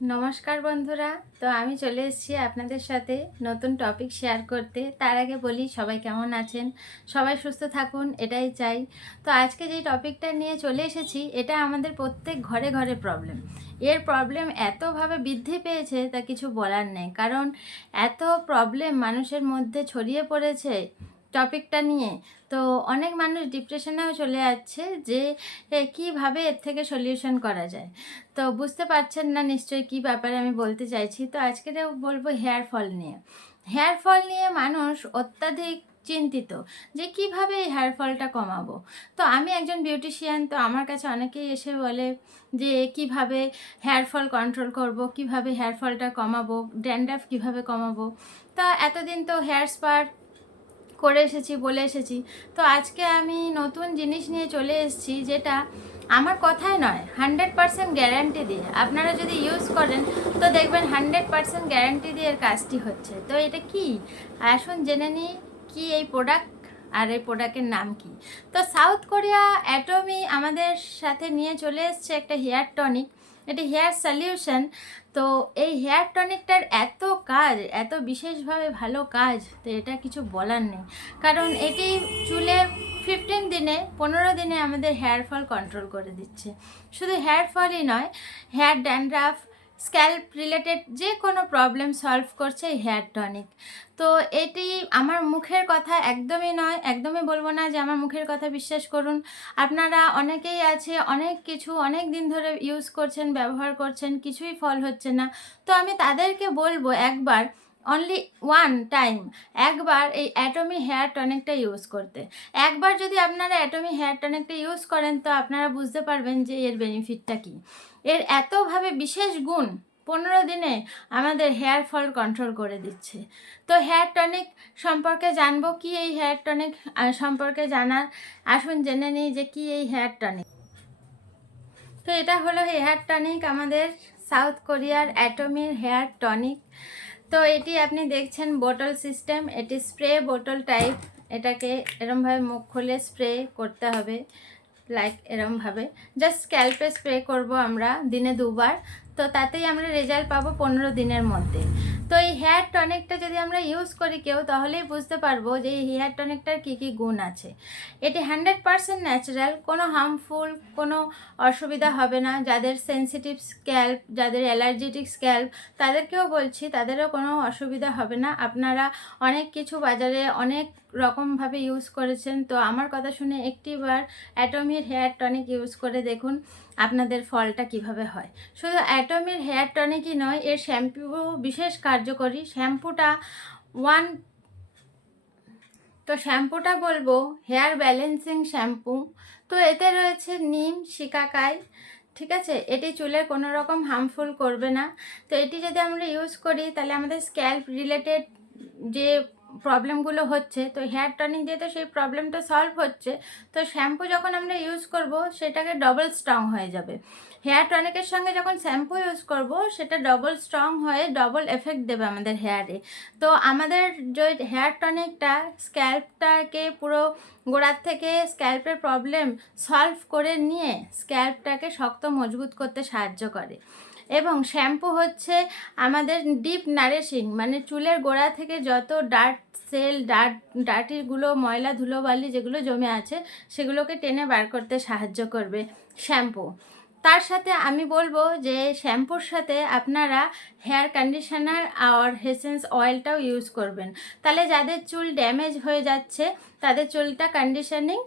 নমস্কার বন্ধুরা। তো আমি চলে এসেছি আপনাদের সাথে নতুন টপিক শেয়ার করতে। তার আগে বলি সবাই কেমন আছেন, সবাই সুস্থ থাকুন, এটাই চাই। তো আজকে যেই টপিকটা নিয়ে চলে এসেছি, এটা আমাদের প্রত্যেক ঘরে ঘরে প্রবলেম। এর প্রবলেম এতভাবে বৃদ্ধি পেয়েছে তা কিছু বলার নেই, কারণ এত প্রবলেম মানুষের মধ্যে ছড়িয়ে পড়েছে টপিকটা নিয়ে। তো অনেক মানুষ ডিপ্রেশনেও চলে যাচ্ছে যে কিভাবে এর থেকে সলিউশন করা যায়। তো বুঝতে পারছেন না নিশ্চয়ই কী ব্যাপারে আমি বলতে চাইছি। তো আজকে বলবো হেয়ার ফল নিয়ে। হেয়ার ফল নিয়ে মানুষ অত্যাধিক চিন্তিত যে কিভাবে এই হেয়ার ফলটা কমাবো। তো আমি একজন বিউটিশিয়ান, তো আমার কাছে অনেকেই এসে বলে যে কিভাবে হেয়ার ফল কন্ট্রোল করব, কিভাবে হেয়ার ফলটা কমাবো, ড্যান্ড্রাফ কিভাবে কমাবো। তা এতদিন তো হেয়ার স্পা করে এসেছি, বলে এসেছি। তো আজকে আমি নতুন জিনিস নিয়ে চলে এসেছি, যেটা আমার কথাই নয়, 100% গ্যারান্টি দিয়ে আপনারা যদি ইউজ করেন তো দেখবেন 100% গ্যারান্টি দিয়ে এর কাজটি হচ্ছে। তো এটা কি, আসুন জেনে নিই কি এই প্রোডাক্ট আর এই প্রোডাক্টের নাম কি। তো সাউথ কোরিয়া অ্যাটমি আমাদের সাথে নিয়ে চলে এসছে একটা হেয়ার টনিক, এটি হেয়ার সলিউশন। তো এই হেয়ার টনিকটার এত কাজ, এত বিশেষভাবে ভালো কাজ, তো এটা কিছু বলার নেই। কারণ এটি চুলে 15 দিনে আমাদের হেয়ার ফল কন্ট্রোল করে দিচ্ছে। শুধু হেয়ার ফলই নয়, হেয়ার ড্যান্ড্রাফ, স্ক্যাল্প রিলেটেড যে কোনো প্রবলেম সলভ করছে এই হেয়ার টনিক। তো এটি আমার মুখের কথা একদমই নয়, একদমই বলবো না যে আমার মুখের কথা বিশ্বাস করুন। আপনারা অনেকেই আছে অনেক কিছু অনেক দিন ধরে ইউজ করছেন, ব্যবহার করছেন, কিছুই ফল হচ্ছে না। তো আমি তাদেরকে বলবো একবার, অনলি ওয়ান টাইম, একবার এই অ্যাটমি হেয়ার টনিকটা ইউজ করতে। একবার যদি আপনারা অ্যাটমি হেয়ার টনিকটা ইউজ করেন তো আপনারা বুঝতে পারবেন যে এর বেনিফিটটা কী। এর এতভাবে বিশেষ গুণ, 15 দিনে আমাদের হেয়ার ফল কন্ট্রোল করে দিচ্ছে। তো হেয়ার টনিক সম্পর্কে জানবো, কি এই হেয়ার টনিক সম্পর্কে জানার, আসুন জেনে নিই যে কি এই হেয়ার টনিক। তো এটা হলো হেয়ার টনিক, আমাদের সাউথ কোরিয়ার অ্যাটমির হেয়ার টনিক। তো এটি আপনি দেখছেন বোতল সিস্টেম, এটি স্প্রে বোতল টাইপ। এটাকে এরমভাবে মুখ খুলে স্প্রে করতে হবে, লাইক এরমভাবে জাস্ট স্ক্যাল্পে স্প্রে করব আমরা দিনে 2বার। তো তাতেই আমরা রেজাল্ট পাবো 15 দিনের মধ্যে। তো এই হেয়ার টনিকটা যদি আমরা ইউজ করি কেউ, তাহলেই বুঝতে পারবো যে এই হেয়ার টনিকটার কী কী গুণ আছে। এটি 100% ন্যাচারাল, কোনো হার্মফুল, কোনো অসুবিধা হবে না। যাদের সেনসিটিভ স্ক্যাল্প, যাদের অ্যালার্জেটিক স্ক্যাল্প, তাদেরকেও বলছি, তাদেরও কোনো অসুবিধা হবে না। আপনারা অনেক কিছু বাজারে অনেক রকমভাবে ইউজ করেছেন, তো আমার কথা শুনে একটিবার অ্যাটমির হেয়ার টনিক ইউজ করে দেখুন আপনাদের ফলটা কিভাবে হয়। শুধু অ্যাটমির হেয়ার টনিকই নয়, এর শ্যাম্পুও বিশেষ কার্যকরী। শ্যাম্পুটা বলবো হেয়ার ব্যালেন্সিং শ্যাম্পু। তো এতে রয়েছে নিম, শিকাকাই, ঠিক আছে। এটি চুলের কোনো রকম হার্মফুল করবে না। তো এটি যদি আমরা ইউজ করি তাহলে আমাদের স্ক্যাল্প রিলেটেড যে প্রবলেমগুলো হচ্ছে, তো হেয়ার টনিক দিয়ে তো সেই প্রবলেমটা সলভ হচ্ছে। তো শ্যাম্পু যখন আমরা ইউজ করব সেটাকে ডবল স্ট্রং হয়ে যাবে। হেয়ার টনিকের সঙ্গে যখন শ্যাম্পু ইউজ করব সেটা ডবল স্ট্রং হয়ে ডবল এফেক্ট দেবে আমাদের হেয়ারে। তো আমাদের যে হেয়ার টনিকটা স্ক্যাল্পটাকে পুরো গোড়ার থেকে স্ক্যাল্পের প্রবলেম সলভ করে নিয়ে স্ক্যাল্পটাকে শক্ত মজবুত করতে সাহায্য করে। এবং শ্যাম্পু হচ্ছে আমাদের ডিপ নারিশিং, মানে চুলের গোড়া থেকে যত সেল ডার্টিগুলো, ময়লা ধুলোবালি যেগুলো জমে আছে সেগুলোকে টেনে বার করতে সাহায্য করবে শ্যাম্পু। তার সাথে আমি বলবো যে শ্যাম্পুর সাথে আপনারা হেয়ার কন্ডিশনার আর এসেন্স অয়েলটাও ইউজ করবেন। তাহলে যাদের চুল ড্যামেজ হয়ে যাচ্ছে তাদের চুলটা কন্ডিশনিং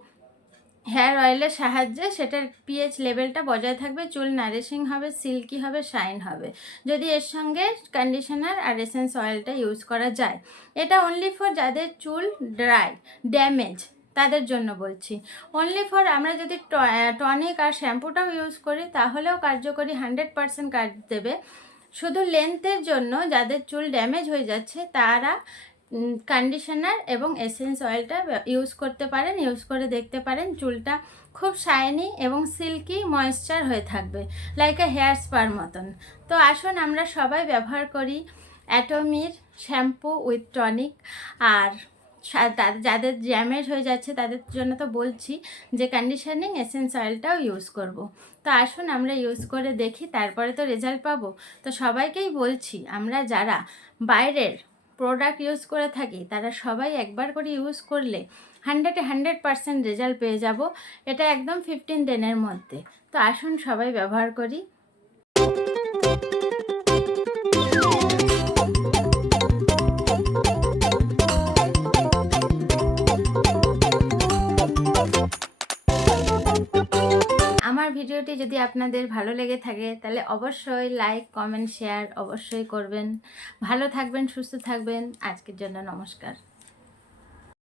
হেয়ার অয়েলের সাহায্যে সেটার পিএইচ লেভেলটা বজায় থাকবে, চুল নারিশিং হবে, সিল্কি হবে, শাইন হবে, যদি এর সঙ্গে কন্ডিশনার আর এসেন্স অয়েলটা ইউজ করা যায়। এটা অনলি ফর যাদের চুল ড্রাই, ড্যামেজ, তাদের জন্য বলছি। অনলি ফর আমরা যদি টনিক আর শ্যাম্পুটাও ইউজ করি তাহলেও কার্যকরী, 100% কাজ দেবে। শুধু লেন্থের জন্য যাদের চুল ড্যামেজ হয়ে যাচ্ছে তারা কন্ডিশনার এবং এসেন্স অয়েলটা ইউজ করতে পারেন, ইউজ করে দেখতে পারেন। চুলটা খুব শাইনি এবং সিল্কি ময়েশ্চার হয়ে থাকবে, লাইক এ হেয়ার স্পার মতন। তো আসুন আমরা সবাই ব্যবহার করি অ্যাটমির শ্যাম্পু উইথ টনিক। আর যাদের ড্যামেজ হয়ে যাচ্ছে তাদের জন্য তো বলছি যে কন্ডিশনিং এসেন্স অয়েলটাও ইউজ করব। তো আসুন আমরা ইউজ করে দেখি, তারপরে তো রেজাল্ট পাবো। তো সবাইকেই বলছি, আমরা যারা বাইরের প্রোডাক্ট ইউজ করে থাকি তারা সবাই একবার করে ইউজ করলে 100% রেজাল্ট পেয়ে যাব। এটা একদম 15 দিনের মধ্যে। তো আসুন সবাই ব্যবহার করি। আমার ভিডিওটি যদি আপনাদের ভালো লেগে থাকে তাহলে অবশ্যই লাইক, কমেন্ট, শেয়ার অবশ্যই করবেন। ভালো থাকবেন, সুস্থ থাকবেন। আজকের জন্য নমস্কার।